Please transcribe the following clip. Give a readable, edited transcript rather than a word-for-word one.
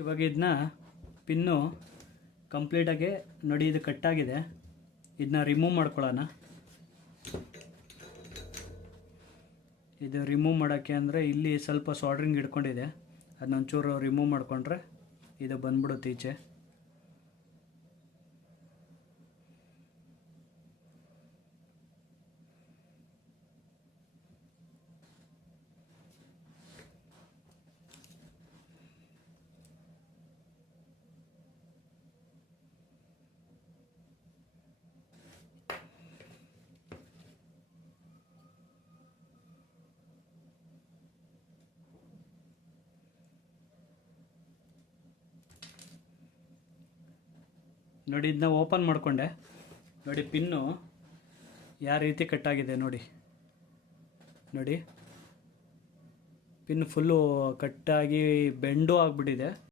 ಇವಾಗ ಇದನ್ನ ಪಿನ್ನು ಕಂಪ್ಲೀಟಾಗಿ ನೋಡಿ, ಇದು ಕಟ್ಟಾಗಿದೆ. ಇದನ್ನ ರಿಮೂವ್ ಮಾಡ್ಕೊಳ್ಳೋಣ. ಇದು ರಿಮೂವ್ ಮಾಡೋಕ್ಕೆ ಅಂದರೆ ಇಲ್ಲಿ ಸ್ವಲ್ಪ ಸಾಲ್ಡ್ರಿಂಗ್ ಹಿಡ್ಕೊಂಡಿದೆ, ಅದನ್ನೊಂಚೂರು ರಿಮೂವ್ ಮಾಡಿಕೊಂಡ್ರೆ ಇದು ಬಂದ್ಬಿಡುತ್ತೆ ಈಚೆ. ನೋಡಿ, ಇದನ್ನ ಓಪನ್ ಮಾಡಿಕೊಂಡೆ. ನೋಡಿ ಪಿನ್ನು ಯಾವ ರೀತಿ ಕಟ್ಟಾಗಿದೆ ನೋಡಿ. ನೋಡಿ ಪಿನ್ ಫುಲ್ಲು ಕಟ್ಟಾಗಿ ಬೆಂಡು ಆಗಿಬಿಟ್ಟಿದೆ.